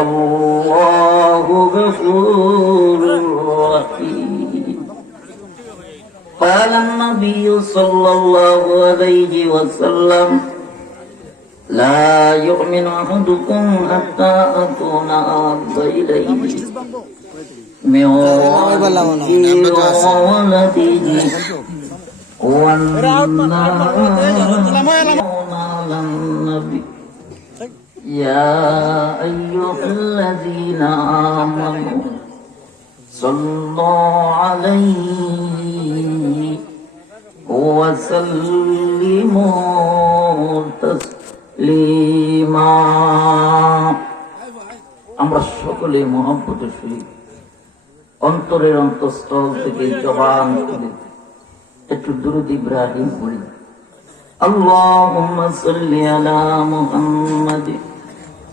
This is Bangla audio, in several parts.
والله غفور رحيم. قال النبي صلى الله عليه وسلم لا يؤمن أحدكم حتى أكون أحب إليه من والده. وولده والنار على النبي يا أيها الذين آمنوا صلوا عليه وسلموا تسليما আমরা সকলে মহব্বত শুনি অন্তরের অন্তঃস্থল থেকে জবান খুলে একটু দুরুদ ইব্রাহিম পড়ি اللهم صل على محمد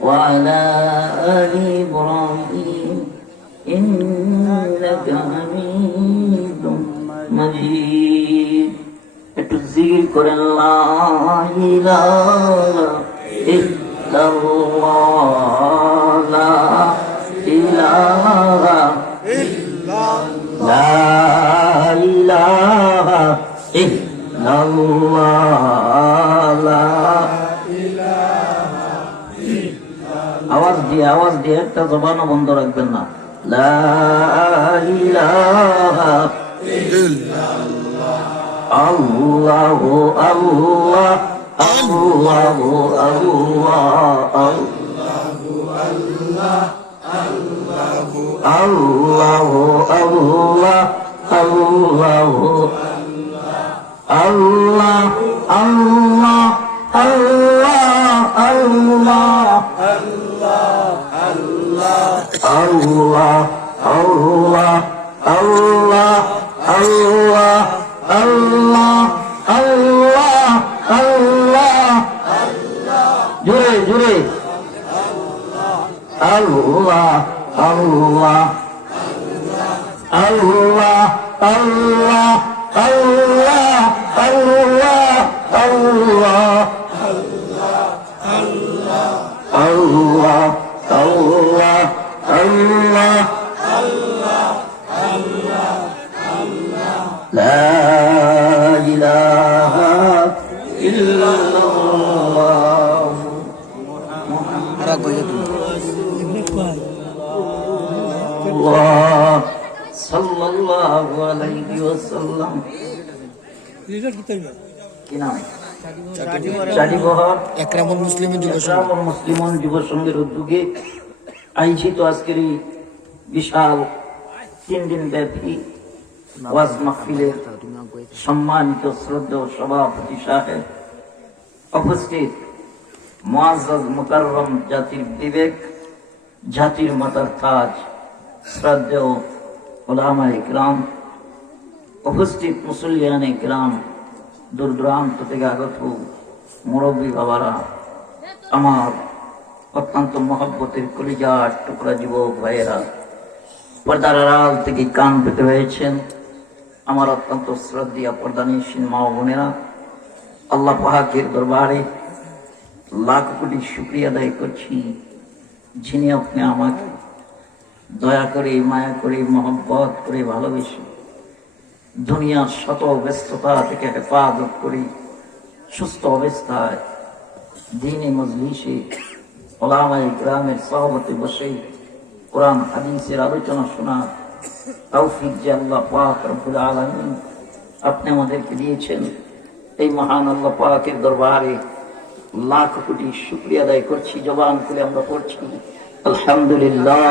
وعلى آل إبراهيم إنك حميد مجيد. تزيل করে لا إله إلا الله. لا إله إلا لا إله إلا الله. আওয়াজ দিয়ে আওয়াজ দিয়ে একটা জবানও বন্ধ রাখবেন না। আল্লাহ আল্লাহ আল্লাহ আল্লাহ। আল্লাহ আল্লাহ আল্লাহ আল্লাহ আল্লাহ আল্লাহ আল্লাহ জোরে জোরে আল্লাহ আল্লাহ আল্লাহ আল্লাহ আল্লাহ আল্লাহ আল্লাহ আল্লাহ আল্লাহ আল্লাহ الله الله الله الله لا إله إلا الله محمد رسول الله صلى الله عليه وسلم কি নাম চাটিবহর একরামুল মুসলিম যুব সংঘ একরামুল মুসলিম যুব সংঘের উদ্যোগে আয়োজিত আজকের এই বিশাল তিন দিন ব্যাপী ওয়াজ মাহফিলের সম্মানিত শ্রদ্ধা সভাপতি সাহেব, উপস্থিত মুআজ্জাজ মুকাররম জাতির বিবেক, জাতির মাতার তাজ শ্রদ্ধেয় ওলামায়ে গ্রাম উপস্থিত মুসলিয়ানে গ্রাম দূর দূরান্ত থেকে আগত মুরব্বী বাবারা, আমার অত্যন্ত মহব্বতের কলিজার টুকরা যুবক ভাইয়েরা, পর্দার আড়াল থেকে কান পেতে হয়েছেন আমার অত্যন্ত শ্রদ্ধা পর্দানীশীন মা বোনেরা। আল্লাহ পাহাকের দরবারে লাখ কোটি শুক্রিয়া আদায় করছি, যিনি আপনি আমাকে দয়া করে, মায়া করে, মহব্বত করে ভালোবেসে দুনিয়ার শত ব্যস্ততা থেকে হেফাজত করে সুস্থ অবস্থায় দিনে মজলিসে ওলামাই গ্রামের সহবতে বসে কোরআন হাদিসের আলোচনা শোনা। তৌফিক যে আল্লাহ পাক রব্বুল আলামিন আপনি আমাদেরকে দিয়েছেন। এই মহান আল্লাহ পাকের দরবারে লাখ কোটি শুক্রিয়া আদায় করছি জবান করে আমরা পড়ছি। আলহামদুলিল্লাহ।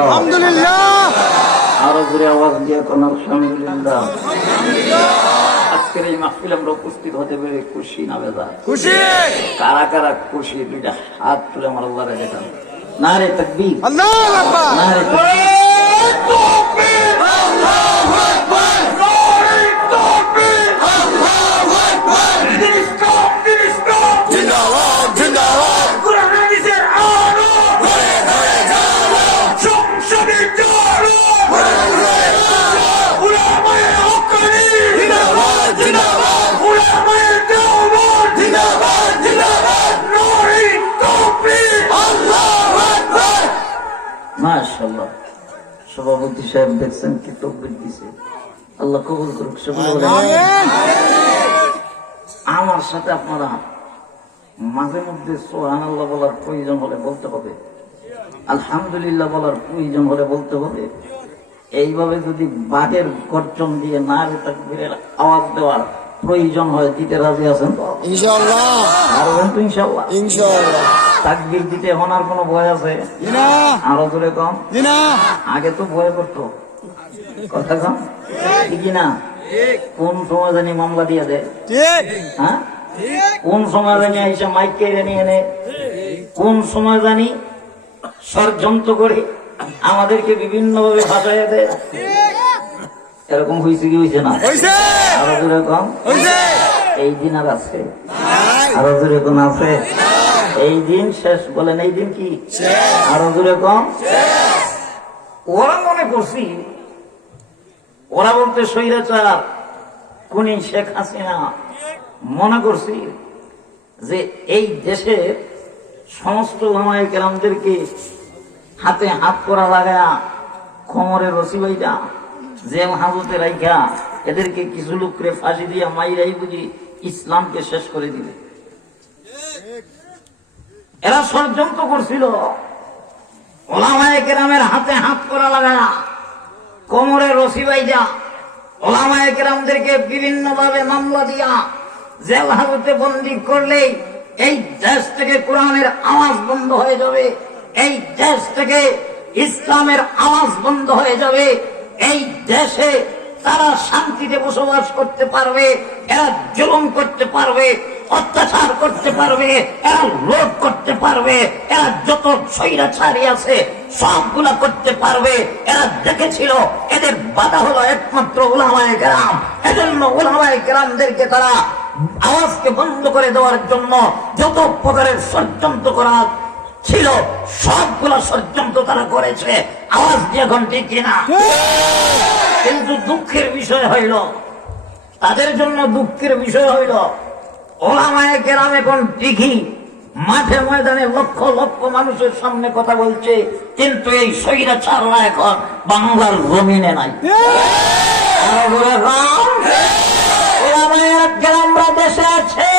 আরও জোরে আওয়াজ দিয়ে কোন আলহামদুলিল্লাহ। আজকের এই মাহফিল আমরা উপস্থিত হতে পেরে খুশি না বেদা খুশি! কারা কারা খুশি? দুইটা হাত তুলে আমার আল্লাহ রেখে নারে তকবীর। আল্লাহু আকবার! নারে তাকবীর। সভাপতি সাহেব দেখছেন কি তকবির দিছে। আল্লাহ কবুল করুক আমার সাথে আপনারা মাঝে মধ্যে সোহান আল্লাহ বলার প্রয়োজন হলে বলতে হবে। আলহামদুলিল্লাহ বলার প্রয়োজন হলে বলতে হবে। এইভাবে যদি বাঘের গর্জন দিয়ে না তাকবীরের আওয়াজ দেওয়ার প্রয়োজন হয় দিতে রাজি আছেন তো? ইনশাআল্লাহ। আর তো ইনশাল্লাহ ইনশাআল্লাহ। তাকবীর দিতে এখন আর কোনো ভয় আছে? আরও জোরে কম। আগে তো ভয় করতো। কথা কম? ঠিকই না? কোন সময় জানি মামলা দিয়ে দেয় হ্যাঁ? কোন সময় জানি এসে মাইক কেড়ে নিয়ে নেয় কোন সময় জানি ষড়যন্ত্র করে আমাদেরকে বিভিন্ন ভাবে ভাসাইয়া দেয় এরকম হয়েছে কি হয়েছে না? আরও কম? এই দিন আর আছে। আরও দূরে কোন আছে? এই দিন শেষ বলেন এই দিন কি? আরও দূরে কম? ওরা মনে করছি ওরা বলতে স্বৈরাচার কোনি শেখ হাসিনা। মনে করছি যে এই দেশের সমস্ত ওলামায়ে কেরামদেরকে হাতে হাত করা লাগায়া কোমরে রসি বাইটা জেল হাজতে রাইখা এদেরকে কিছু লোকরে ফাঁসি দিয়া মাইরাই বুঝি ইসলামকে শেষ করে দিবে। এরা ষড়যন্ত্র করছিল। ওলামায়ে কেরামের হাতে হাত করা লাগা, কোমরে রসি বাইজা ওলামায়ে কেরামদেরকে বিভিন্ন ভাবে মামলা দিয়া জেল হাজতে বন্দি করলেই এই দেশ থেকে কোরআনের আওয়াজ বন্ধ হয়ে যাবে, এই দেশ থেকে ইসলামের আওয়াজ বন্ধ হয়ে যাবে, এই দেশে তারা শান্তিতে বসবাস করতে পারবে, এরা জুলুম করতে পারবে অত্যাচার করতে পারবে, এরা লোভ করতে পারবে, এরা যত স্বৈরাচারী আছে সবগুলা করতে পারবে। এরা দেখেছিল, এদের বাধা হলো একমাত্র ওলামায় গ্রাম এজন্য ওলামায় গ্রামদেরকে তারা আওয়াজকে বন্ধ করে দেওয়ার জন্য যত প্রকারের ষড়যন্ত্র করা ছিল, সবগুলো ষড়যন্ত্র তারা করেছে। আওয়াজ দিয়ে এখন ঠিক কিনা? কিন্তু দুঃখের বিষয় হইল, তাদের জন্য দুঃখের বিষয় হইল ওলামায় কেরাম এখন দিঘি মাঠে ময়দানে লক্ষ লক্ষ মানুষের সামনে কথা বলছে কিন্তু এই সহিরা ছাড়া এখন বাংলার জমিনে নাই। কেরামরা দেশে আছে।